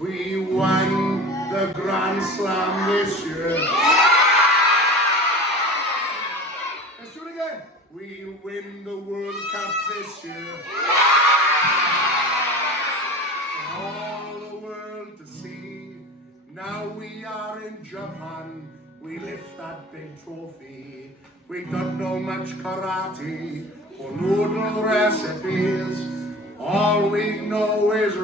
We won the Grand Slam this year. Let's do it again. We win the World Cup this year. All the world to see. Now we are in Japan. We lift that big trophy. We don't know much karate or noodle recipes. All we know is